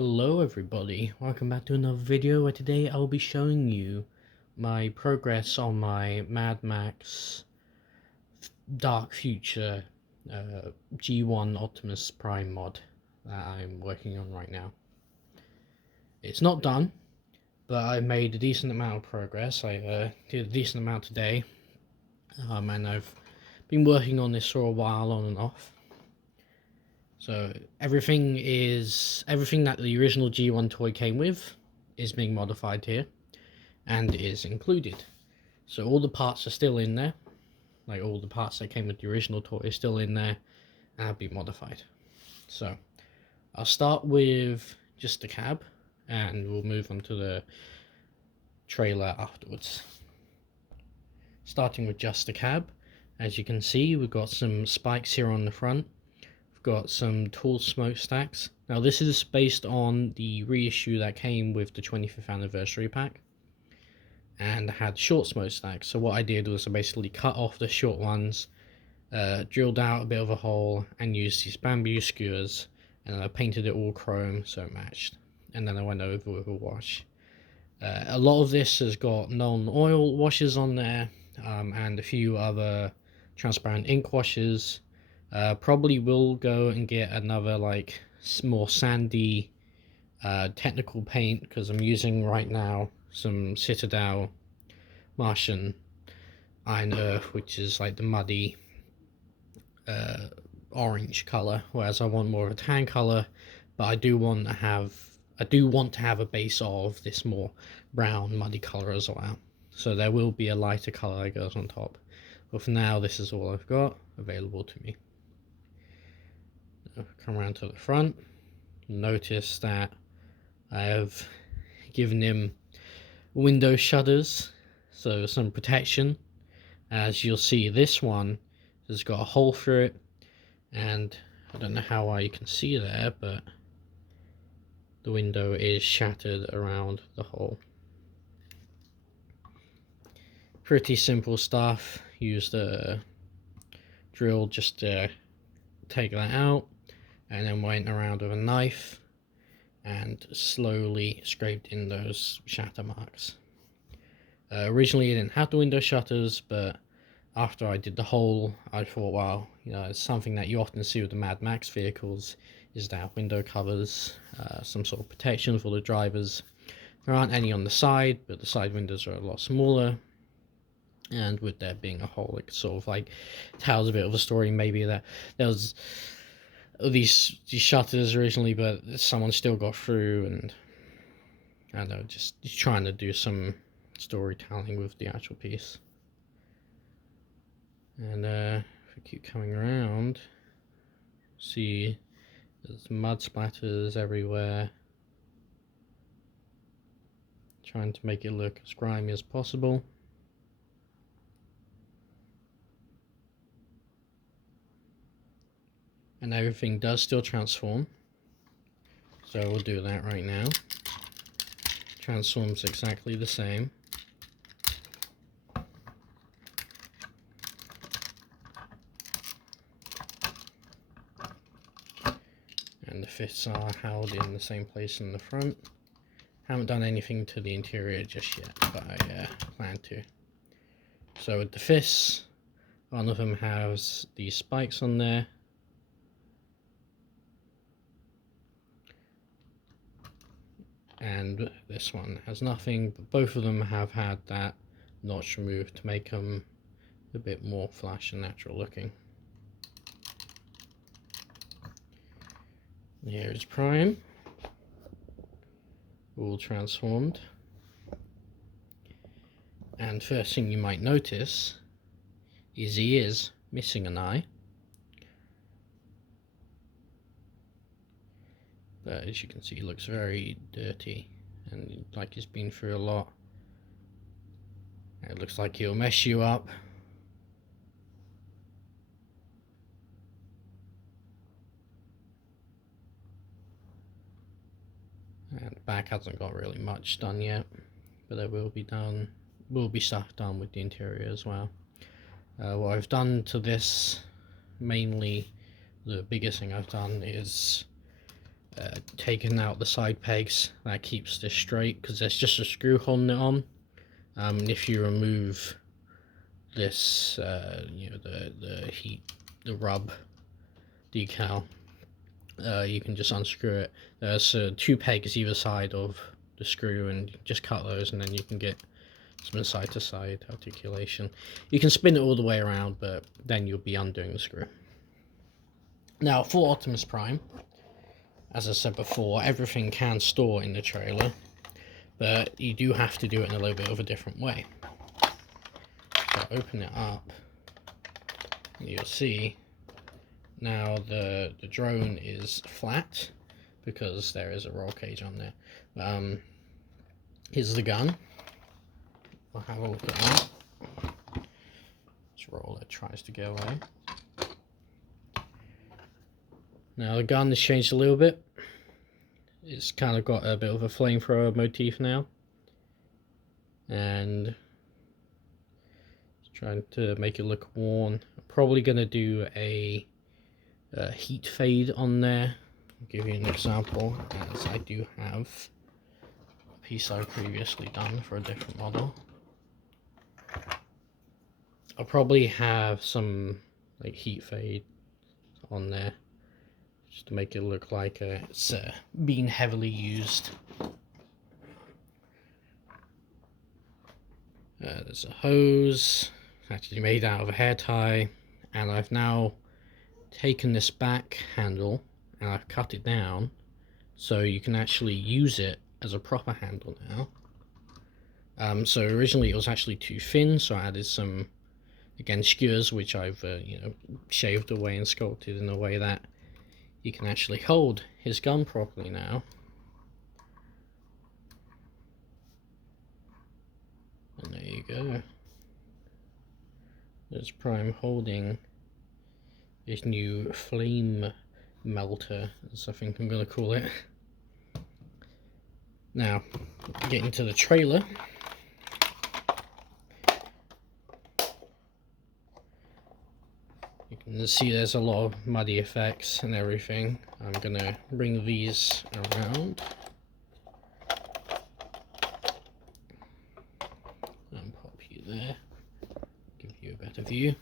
Hello everybody, welcome back to another video where today I'll be showing you my progress on my Mad Max Dark Future G1 Optimus Prime mod that I'm working on right now. It's not done, but I made a decent amount of progress. I did a decent amount today, and I've been working on this for a while on and off. So everything that the original G1 toy came with is being modified here and is included. So all the parts are still in there, like all the parts that came with the original toy is still in there and have been modified. So I'll start with just the cab and we'll move on to the trailer afterwards. Starting with just the cab, as you can see we've got some spikes here on the front. Got some tall smokestacks. Now this is based on the reissue that came with the 25th anniversary pack and had short smokestacks. So what I did was I basically cut off the short ones, drilled out a bit of a hole and used these bamboo skewers, and I painted it all chrome so it matched, and then I went over with a wash. A lot of this has got non-oil washes on there, and a few other transparent ink washes. Probably will go and get another like more sandy technical paint, because I'm using right now some Citadel Martian Iron Earth, which is like the muddy orange color, whereas I want more of a tan color, but I do want to have a base of this more brown muddy color as well. So there will be a lighter color that goes on top, but for now this is all I've got available to me. Come around to the front, notice that I have given him window shutters, so some protection. As you'll see, this one has got a hole through it, and I don't know how well you can see there, but the window is shattered around the hole. Pretty simple stuff. Used a drill just to take that out, and then went around with a knife and slowly scraped in those shatter marks. Originally I didn't have the window shutters, but after I did the hole I thought, well, you know, it's something that you often see with the Mad Max vehicles, is that window covers, some sort of protection for the drivers. There aren't any on the side, but the side windows are a lot smaller, and with there being a hole, it sort of like tells a bit of a story, maybe that there was these shutters originally, but someone still got through, and I don't know, just trying to do some storytelling with the actual piece. And if we keep coming around, see there's mud splatters everywhere, trying to make it look as grimy as possible. And everything does still transform, so we'll do that right now. Transforms exactly the same. And the fists are held in the same place in the front. Haven't done anything to the interior just yet, but I plan to. So with the fists, one of them has these spikes on there. And this one has nothing, but both of them have had that notch removed to make them a bit more flash and natural looking. And here is Prime, all transformed. And first thing you might notice is he is missing an eye. But as you can see, he looks very dirty and like he's been through a lot. It looks like he'll mess you up. And the back hasn't got really much done yet, but there will be stuff done with the interior as well. What I've done to this, mainly the biggest thing I've done is taken out the side pegs. That keeps this straight because there's just a screw holding it on. And if you remove this, you know, the rub decal, you can just unscrew it. There's 2 pegs either side of the screw, and just cut those, and then you can get some side to side articulation. You can spin it all the way around, but then you'll be undoing the screw. Now for Optimus Prime, as I said before, everything can store in the trailer, but you do have to do it in a little bit of a different way. So open it up, you'll see now the drone is flat because there is a roll cage on there. Here's the gun. We'll have a look at that. This roller tries to go away. Now the gun has changed a little bit. It's kind of got a bit of a flamethrower motif now, and trying to make it look worn. I'm probably going to do a heat fade on there. I'll give you an example, as I do have a piece I've previously done for a different model. I'll probably have some like heat fade on there just to make it look like it's being heavily used. There's a hose actually made out of a hair tie, and I've now taken this back handle and I've cut it down so you can actually use it as a proper handle now. So originally it was actually too thin, so I added some, again, skewers, which I've you know, shaved away and sculpted in a way that you can actually hold his gun properly now. And there you go. There's Prime holding this new flame melter, as I think I'm going to call it. Now, getting to the trailer. You can see there's a lot of muddy effects and everything. I'm going to bring these around and pop you there, give you a better view.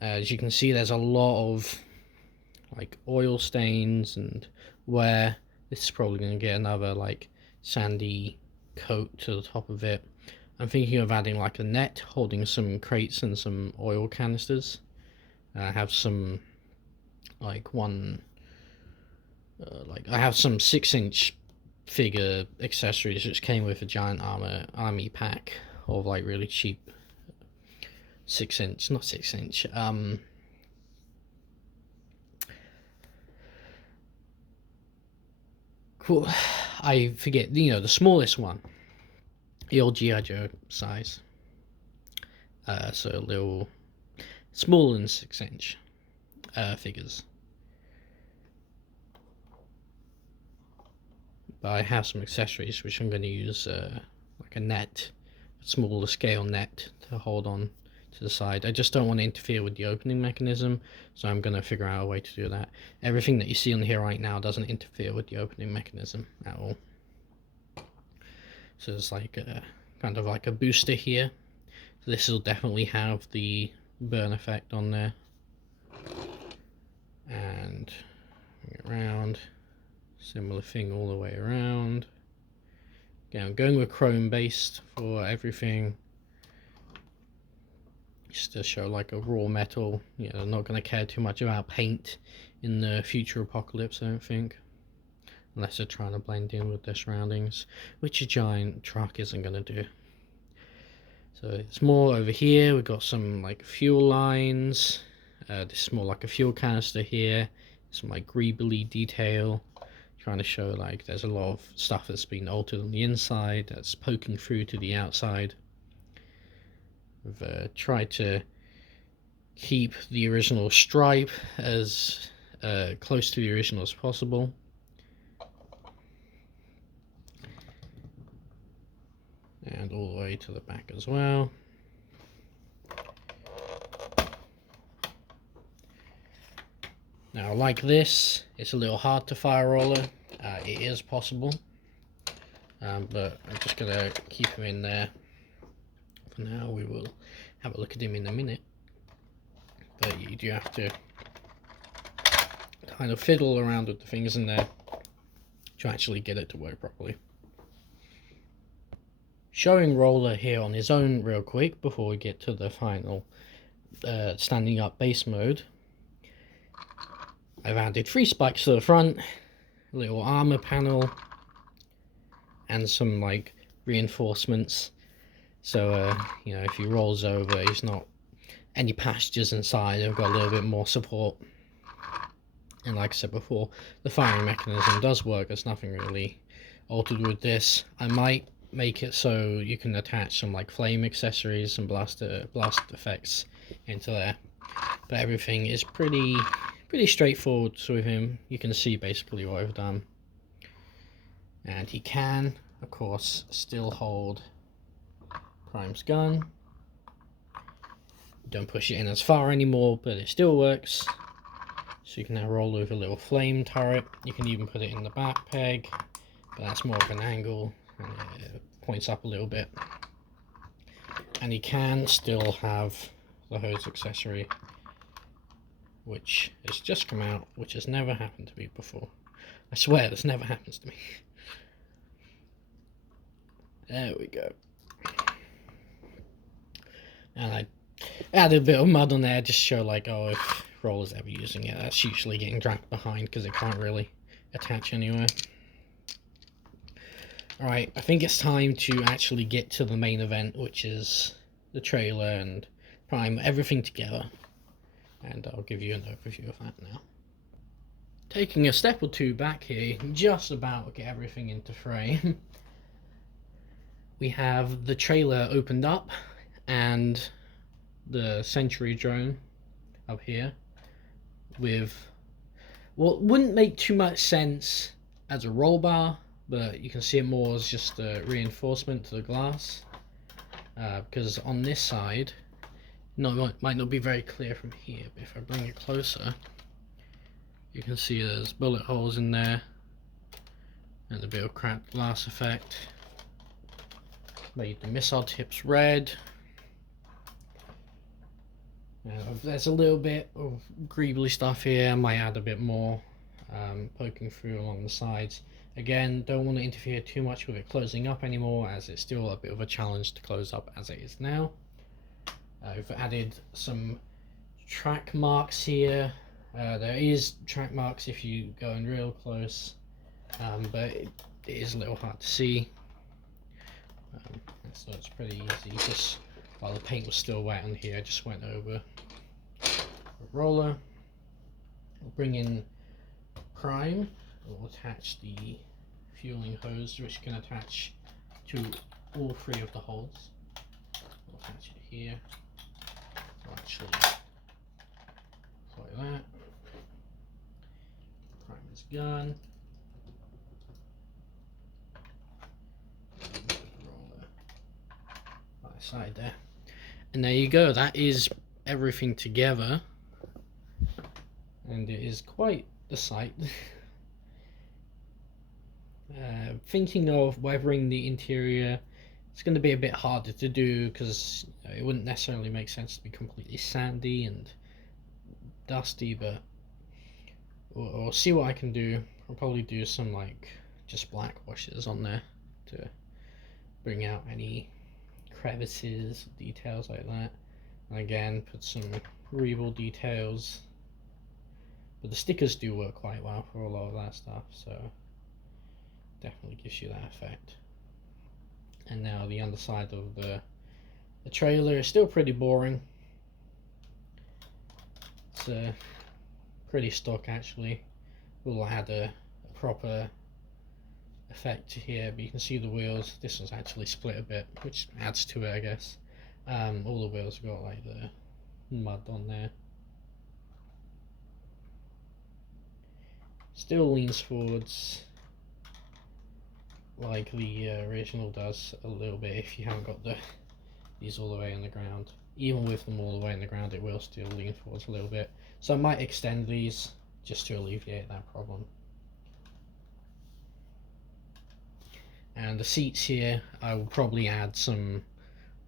As you can see, there's a lot of like oil stains and wear. This is probably going to get another like sandy coat to the top of it. I'm thinking of adding like a net holding some crates and some oil canisters. I have some like I have some 6-inch figure accessories which came with a giant army pack of like really cheap 6-inch, not 6-inch, cool, I forget, you know, the smallest one, the old G.I. Joe size, so a little smaller than 6-inch figures. But I have some accessories which I'm going to use, like a net, a smaller scale net to hold on to the side. I just don't want to interfere with the opening mechanism, so I'm going to figure out a way to do that. Everything that you see on here right now doesn't interfere with the opening mechanism at all. So there's like a kind of like a booster here. So this will definitely have the burn effect on there. And bring it around. Similar thing all the way around. Again, I'm going with chrome based for everything, just to show like a raw metal. You know, I'm not going to care too much about paint in the future apocalypse, I don't think, unless they're trying to blend in with their surroundings, which a giant truck isn't going to do. So it's more over here. We've got some like fuel lines. This is more like a fuel canister here. Some like greebly detail, trying to show like there's a lot of stuff that's been altered on the inside that's poking through to the outside. We've tried to keep the original stripe as close to the original as possible. And all the way to the back as well. Now Now like this, it's a little hard to fire roller. It is possible, but I'm just going to keep him in there. For now, we will have a look at him in a minute. But you do have to kind of fiddle around with the things in there to actually get it to work properly. Showing Roller here on his own real quick before we get to the final standing up base mode. I've added 3 spikes to the front, a little armor panel, and some like reinforcements. So you know, if he rolls over, he's not any pastures inside. I've got a little bit more support. And like I said before, the firing mechanism does work. There's nothing really altered with this. I might make it so you can attach some like flame accessories and blast effects into there. But everything is pretty straightforward with him. You can see basically what I've done. And he can, of course, still hold Prime's gun. Don't push it in as far anymore, but it still works. So you can now roll over a little flame turret. You can even put it in the back peg, but that's more of an angle and it points up a little bit. And you can still have the hose accessory, which has just come out, which has never happened to me before. I swear this never happens to me. There we go. And I added a bit of mud on there just to show like, oh, if Roller's ever using it, that's usually getting dragged behind because it can't really attach anywhere. Alright, I think it's time to actually get to the main event, which is the trailer and Prime, everything together. And I'll give you an overview of that now. Taking a step or two back here, just about to get everything into frame. We have the trailer opened up and the Sentry drone up here with what wouldn't make too much sense as a roll bar, but you can see it more as just a reinforcement to the glass, because on this side, might not be very clear from here, but if I bring it closer, you can see there's bullet holes in there and a bit of cracked glass effect. Made the missile tips red. There's a little bit of greebly stuff here. I might add a bit more poking through along the sides. Again, don't want to interfere too much with it closing up anymore, as it's still a bit of a challenge to close up as it is now. I've added some track marks here. There is track marks if you go in real close, but it is a little hard to see. So it's pretty easy. Just while the paint was still wet on here, I just went over a roller. We'll bring in Prime. We'll attach the fueling hose, which can attach to all 3 of the holes. We'll attach it here. We'll actually like that. Prime's gun. Side there, and there you go. That is everything together, and it is quite the sight. Thinking of weathering the interior, it's going to be a bit harder to do because it wouldn't necessarily make sense to be completely sandy and dusty, but we'll see what I can do. I'll probably do some like just black washes on there to bring out any crevices, details like that, and again put some reval details, but the stickers do work quite well for a lot of that stuff, so definitely gives you that effect. And now the underside of the trailer is still pretty boring. It's pretty stock actually. We'll add a proper effect here, but you can see the wheels. This one's actually split a bit, which adds to it, I guess. All the wheels have got like the mud on there. Still leans forwards like the original does a little bit if you haven't got these all the way on the ground. Even with them all the way on the ground, it will still lean forwards a little bit. So I might extend these just to alleviate that problem. And the seats here, I will probably add some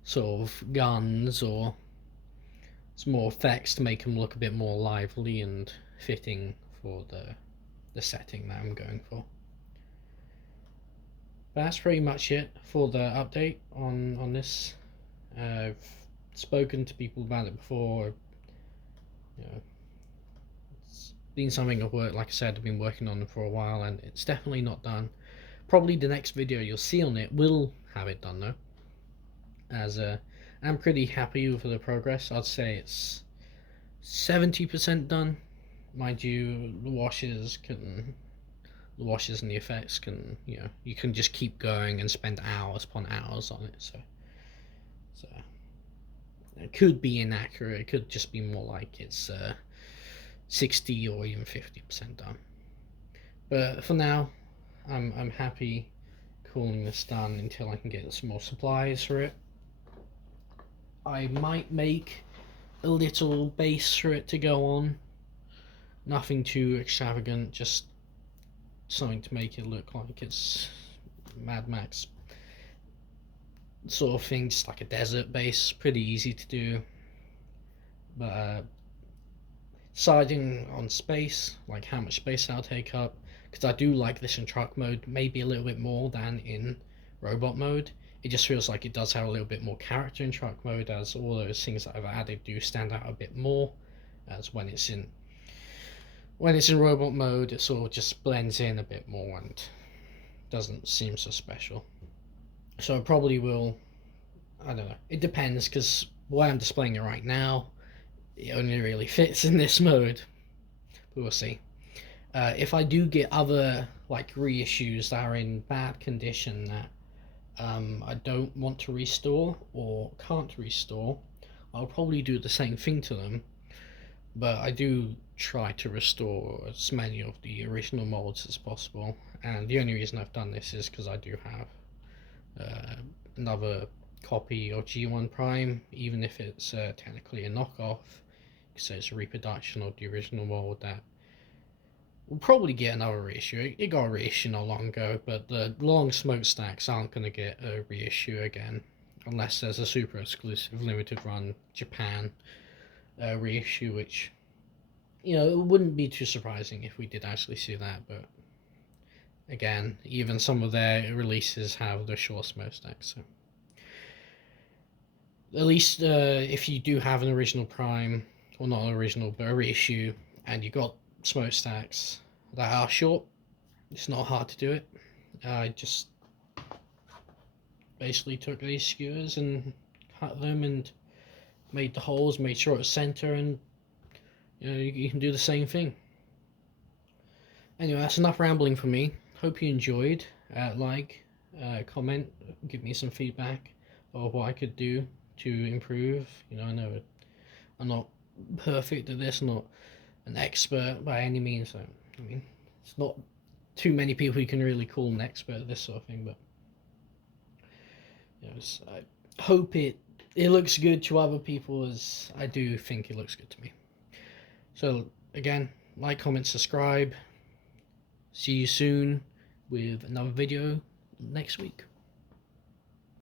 sort of guns or some more effects to make them look a bit more lively and fitting for the setting that I'm going for. But that's pretty much it for the update on this. I've spoken to people about it before. You know, it's been something I've worked, like I said, I've been working on for a while, and it's definitely not done. Probably the next video you'll see on it will have it done though, as I'm pretty happy with the progress. I'd say it's 70% done. Mind you, the washes and the effects can, you can just keep going and spend hours upon hours on it. So it could be inaccurate. It could just be more like it's 60 or even 50% done. But for now, I'm happy calling this done until I can get some more supplies for it. I might make a little base for it to go on. Nothing too extravagant, just something to make it look like it's Mad Max sort of thing, just like a desert base. Pretty easy to do. But deciding on space, like how much space I'll take up, because I do like this in truck mode maybe a little bit more than in robot mode. It just feels like it does have a little bit more character in truck mode, as all those things that I've added do stand out a bit more. As when it's in robot mode, it sort of just blends in a bit more and doesn't seem so special. So I probably will, I don't know, it depends, because the way I'm displaying it right now, it only really fits in this mode, but we'll see. If I do get other like reissues that are in bad condition that I don't want to restore or can't restore, I'll probably do the same thing to them, but I do try to restore as many of the original molds as possible. And the only reason I've done this is because I do have another copy of G1 Prime, even if it's technically a knockoff, because it's a reproduction of the original mold that will probably get another reissue. It got a reissue not long ago, but the long smokestacks aren't going to get a reissue again unless there's a super exclusive limited run Japan reissue, which, it wouldn't be too surprising if we did actually see that. But again, even some of their releases have the short smokestacks, so at least if you do have an original Prime, or not an original but a reissue, and you got smokestacks that are short, it's not hard to do it. I just basically took these skewers and cut them and made the holes, made sure it's center, and you can do the same thing. Anyway, that's enough rambling for me. Hope you enjoyed. Comment, give me some feedback of what I could do to improve. I know I'm not perfect at this, not an expert by any means. So, it's not too many people you can really call an expert at this sort of thing, but I hope it looks good to other people, as I do think it looks good to me. So again, like, comment, subscribe. See you soon with another video next week.